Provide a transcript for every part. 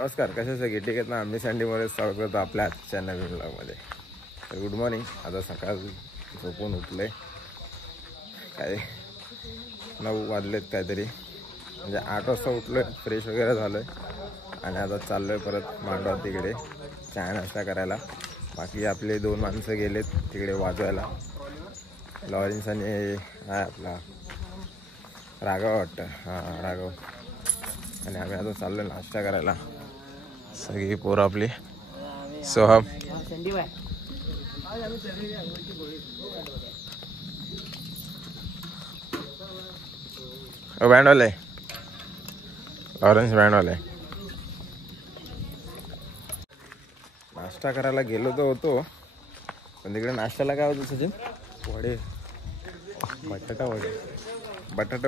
नमस्कार, कसे सगळे ठीक आहेत ना? आम्ही संडेमध्ये स्वागत करतो आपल्या आजच्या नवीन व्लॉगमध्ये. तर गुड मॉर्निंग. आता सकाळ झोपून उठले, काय 9 वाजलेत काहीतरी, म्हणजे 8 वाजता उठलो, फ्रेश वगैरे झालो आहे आणि आता चाललो आहे परत मांडवा तिकडे चहा नाश्ता करायला. बाकी आपले 2 माणसं गेलेत तिकडे वाजवायला, लॉरेन्स आणि हा आपला राघव वाटतं, हां राघव. आणि आम्ही आता चाललो नाश्ता करायला, सगळी पोरं आपली. सोहम बँडवाले, लॉरेन्स बँडवाले. नाश्ता करायला गेलो तर होतो, पण तिकडे नाश्त्याला काय होतं सचिन? वडे, बटाटा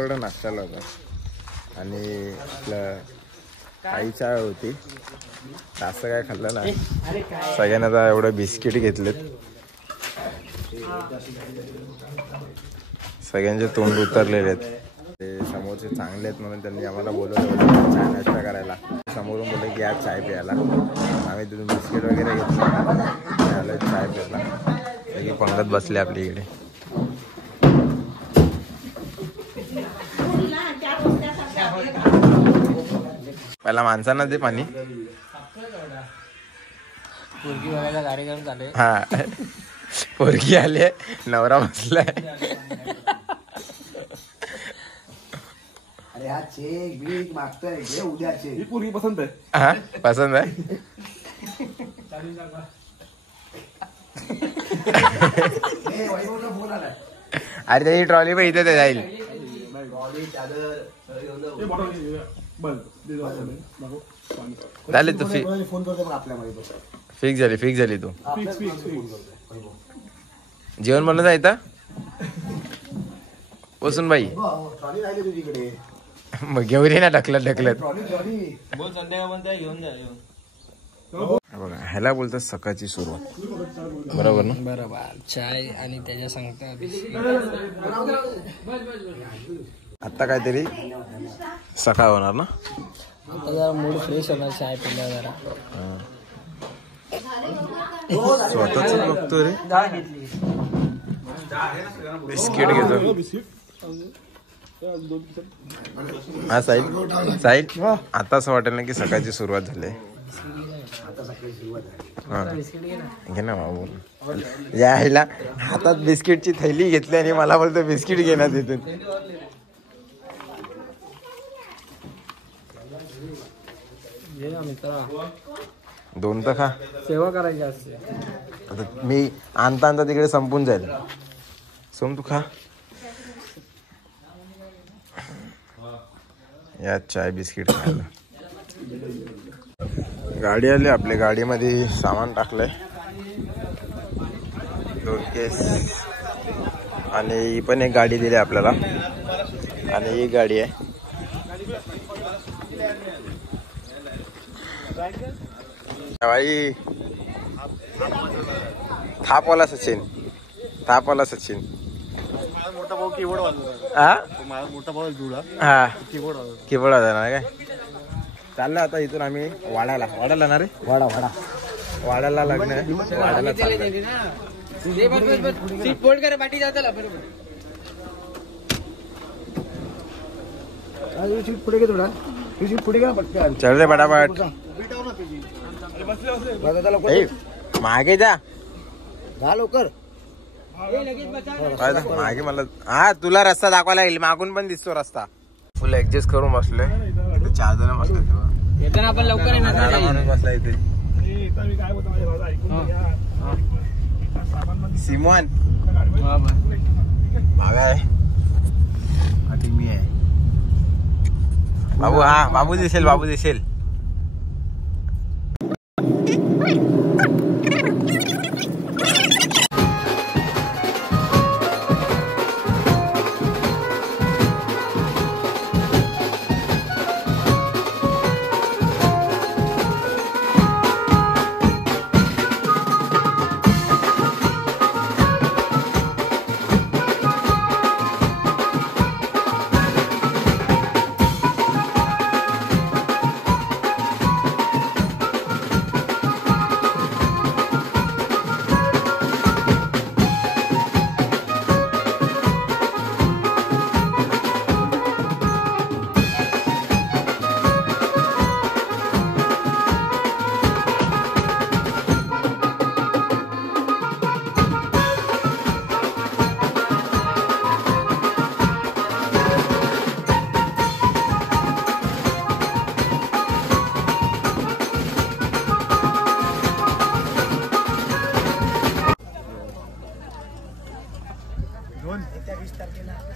वडे नाश्त्याला होता. आणि आपलं काही चाय होती, जास्त काय खाल्लं नाही. सगळ्यांना आता एवढं बिस्किट घेतलेत, सगळ्यांचे तोंड उतरलेले आहेत. ते समोरचे चांगले आहेत म्हणून त्यांनी आम्हाला बोलवलं होतं चाय नाश्ता करायला. समोरून बोलले की आज चाय प्यायला. आम्ही तिथून बिस्किट वगैरे घेतलं, आलं चाय प्यायला. सगळी पंगत बसली आपली इकडे. पहिला माणसांना दे पाणी. पोरगी बघायला कार्यक्रम चालू आहे. हा, पोरगी आली, नवरा बसलाय. अरे हा चेक बीक मागतोय, घे उद्या चेक. ही पोरगी पसंत आहे. हा पसंत आहे. अरे त्याची ट्रॉली पण इथे जाईल. झाली तू फोन करतो पण आपल्यामध्ये फिक्स झाली तू. जेवण बनवत आहे इथं बसून बाई. ट्रॉली राहिली तुझीकडे, मग घेऊन ये ना ढकलत. बघा ह्याला बोलतात सकाळची सुरुवात, बरोबर ना? बरोबर. चाय आणि त्याच्या सांगता आता काहीतरी सकाळ होणार ना, आता जरा मूड फ्रेश होणार चाय पिल्यावर. जरा स्वतःच बघतो रे, बिस्किट घेतो. हा साहिल आता असं वाटेल ना की सकाळची सुरुवात झाली. घे ना बाबू. यायला हातात बिस्किटची थैली घेतली आणि मला बोलतो बिस्किट घेणार तिथून. दोन तर खा, सेवा करायची असते. आता मी आणता तिकडे संपून जाईल. सोम तू खा. या चाय बिस्किट खायला. गाडी आली, आपल्या गाडीमध्ये सामान टाकलंय, 2 केस आणि ही पण एक गाडी दिली आपल्याला. आणि ही गाडी आहे. भाई थापवाला सचिन. मोठा भाऊ कीबोर्ड वाजवतो. हा मोठा भाऊ जुळा, हा कीबोर्ड वाजवतो. कीबोर्ड वाजवणार काय? चाललं आता इथून आम्ही वाड्याला ना रे, वाड्याला लग्न आहे. वाड्याला चाललं. पुढे घे थोडा, पुढे घे पटकन. चल रे पटापट. मागे जा लवकर. मागे मला हा तुला रस्ता दाखवायला येईल. मागून पण दिसतो रस्ता. फुल ऍडजस्ट करून बसलोय. 4 जण बसले. येताना आपण लवकर येणार. माणूस बसला इथे. सिमोन आहे, मी आहे. बाबू दिसेल.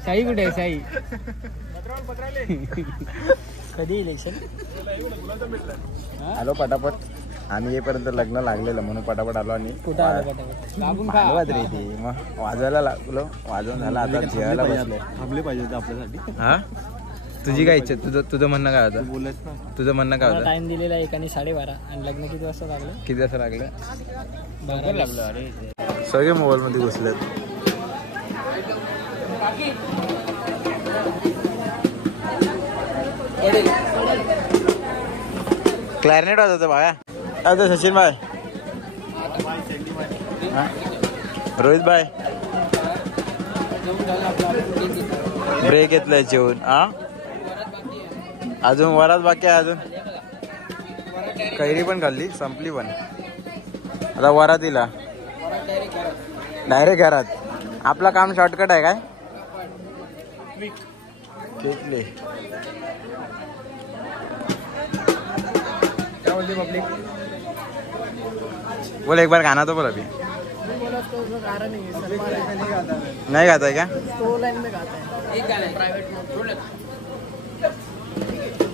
साई कुठे आहे साई? कधी इलेक्शन? आलो पटापट. आम्ही येईपर्यंत लग्न लागलेलं म्हणून पटापट आलो आणि कुठं आलं पटापट? दाबून खा. वाजवत रे ती. मग वाजवायला लागलो, वाजवून झाला, आता जेवायला बसले. थांबले पाहिजे होते आपल्यासाठी. हा तुझी काय इच्छा? तुझं म्हणणं काय होतं? बोलत ना तुझं म्हणणं काय होतं? टाइम दिलेला 1 आणि 12:30 आणि लग्न किती वाजता लागलं? किती वाजता लागलं? 12 लागलं. अरे सगळे मोबाईल मध्ये घुसलेत. क्लॅरिनेट वाजवतो बाळा. आता सचिन भाई, रोहित भाई ब्रेक घेतलाय जेवून. अजून वरात बाकी आहे. अजून कैरी पण खाल्ली, संपली पण. आता वरातीला डायरेक्ट घरात. आपलं काम शॉर्टकट आहे काय? घेतले क्या बोलते पब्लिक? बोल एक बार गाना तो बोल. अभी नहीं गाता है क्या?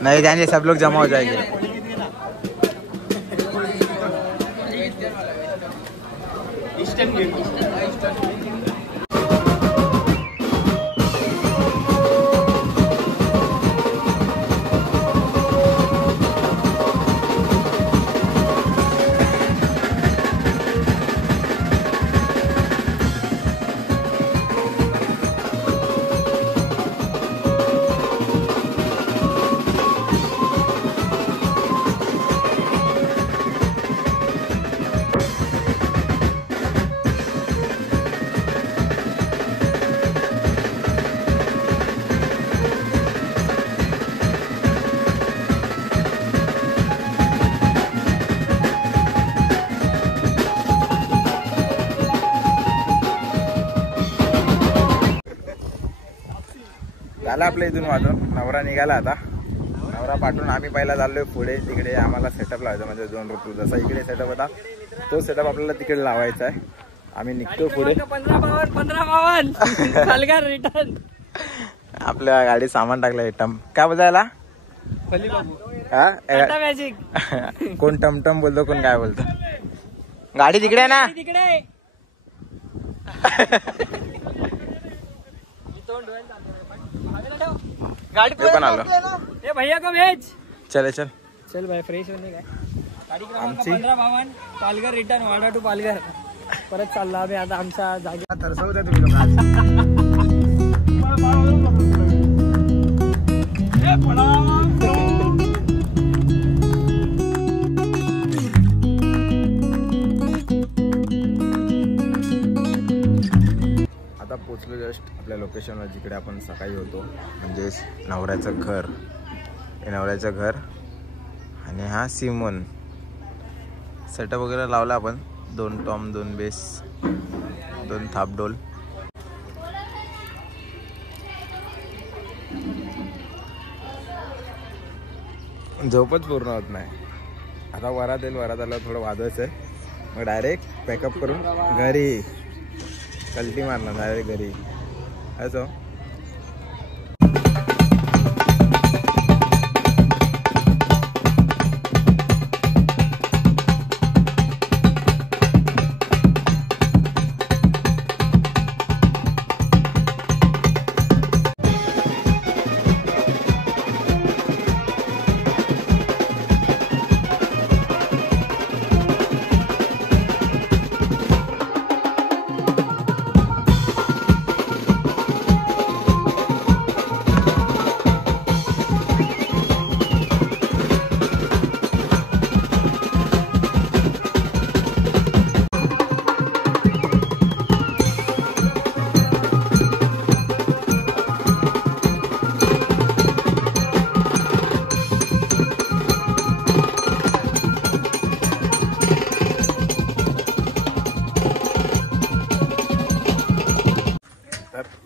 नहीं जानिए, सब लोग जमा हो जाएंगे. झाला आपल्या इथून वाजून. नवरा निघाला. आता नवरा पाठवून आम्ही पहिला चाललोय पुढे. तिकडे आम्हाला सेटअप लावायचा, म्हणजे 2 ऋतू जसा इकडे सेटअप होता तो सेटअप आपल्याला तिकडे लावायचा आहे. आम्ही निघतो पुढे. 15 पालघर रिटर्न. आपल्या गाडीत सामान टाकलं. टम काय बोलायला? मॅजिक. कोण टमटम बोलतो, कोण काय बोलतो. गाडी तिकडे आहे ना. तिकडे गाड़ी पण आलो. ए भैया को भेज. चल चल भाई, फ्रेश होने काय. गाडी क्रमांक 15 पालघर रिटर्न, वाडा टू पालघर. परत चालला आम्ही आता आमच्या जागेवर. तरसवत आहे तुम्ही लोक. आता पोचलो जस्ट आपल्या लोकेशनवर, जिकडे आपण सकाळी होतो. म्हणजे नवऱ्याचं घर, हे नवऱ्याचं घर. आणि हा सिमोन. सेटअप वगैरे लावला आपण. 2 टॉम, 2 बेस, 2 थापडोल. झोपच पूर्ण होत नाही. आता वरात येईल, वरात आल्यावर थोडं वाजवायचं आहे, मग डायरेक्ट पॅकअप करून घरी कल्टी मारणार डायरेक्ट घरी. असं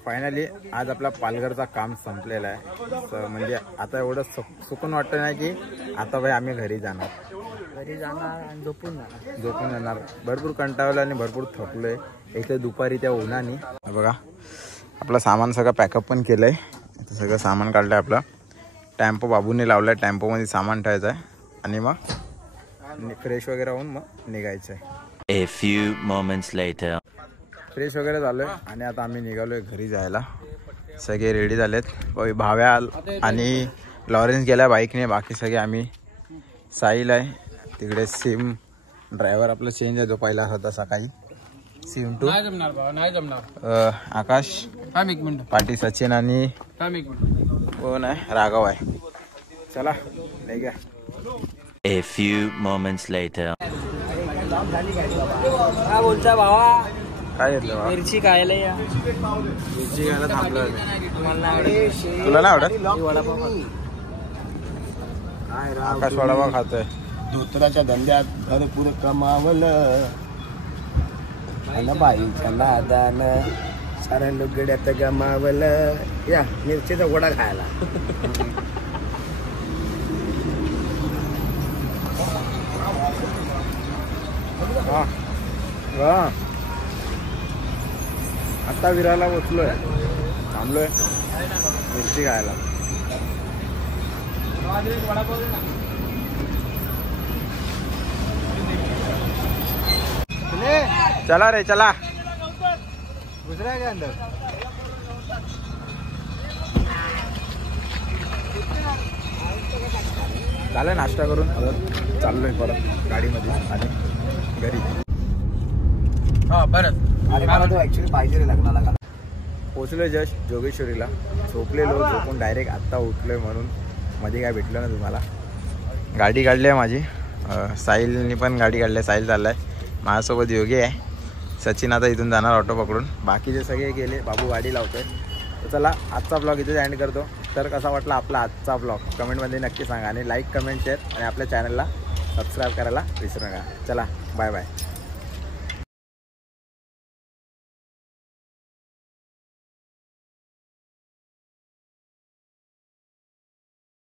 फायनली आज आपला पालघरचा काम संपलेला आहे. तर म्हणजे आता एवढं सुकून वाटतं नाही की आता भाई आम्ही घरी जाणार आणि झोपून जाणार. भरपूर कंटाळलं आणि भरपूर थकलोय. इथे दुपारी त्या उन्हाने बघा आपलं सामान सगळं पॅकअप पण केलं आहे. इथं सगळं सामान काढलं आहे आपलं. टॅम्पो बाबूने लावला आहे. टॅम्पोमध्ये सामान ठेवायचं आहे आणि मग फ्रेश वगैरे होऊन मग निघायचं आहे. A few moments later. Fresh वगैरे झालो आहे आणि आता आम्ही निघालो आहे घरी जायला. सगळे रेडी झालेत. भाव्या आणि लॉरेन्स गेला बाईकने. बाकी सगळे आम्ही. साहिल आहे तिकडे. सिम ड्रायव्हर आपला चेंज आहे जो पहिला होता सकाळी. सिम टू नाही जमणार. आकाश एक मिनिट. पाटी सचिन आणि एक मिनिट. कोण आहे राघव आहे. चला नाही का. A few moments later. काय बोलता भावा? काय घेतलं बा? मिरची खायला या. मिरची घ्यायला थांबलो होते. मला नाही आवडत. तुला नाही आवडत? वडापाव आकाश वडापाव खातोय. धोत्राच्या धंद्यात भरपूर कमावलं आणि बाईच्या नादानं साऱ्या लुगड्यात गमावलं. या मिरचीचा वडा खायला. आता विराला बसलोय. थांबलोय मिरची खायला. चला रे चला. गुजरा के अंदर. झालं नाश्ता करून परत चाललोय परत गाडीमध्ये आणि घरी. हा परत. अरे मला तो ऍक्च्युली पाहिजे रे लग्नाला का. पोचलोय जस्ट जोगेश्वरीला. झोपलेलो. झोपून डायरेक्ट आत्ता उठलोय म्हणून मध्ये काय भेटलं ना तुम्हाला. गाडी काढली आहे माझी. साहिलनी पण गाडी काढली आहे. साहिल चालला आहे. माझ्यासोबत योगी आहे. सचिन आता इथून जाणार ऑटो पकडून. बाकीचे सगळे गेले. बाबू गाडी लावतोय. तर चला आजचा ब्लॉग इथेच एंड करतो. तर कसा वाटला आपला आजचा ब्लॉग कमेंटमध्ये नक्की सांगा आणि लाईक कमेंट शेअर आणि आपल्या चॅनलला सबस्क्राईब करायला विसरू नका. चला बाय बाय.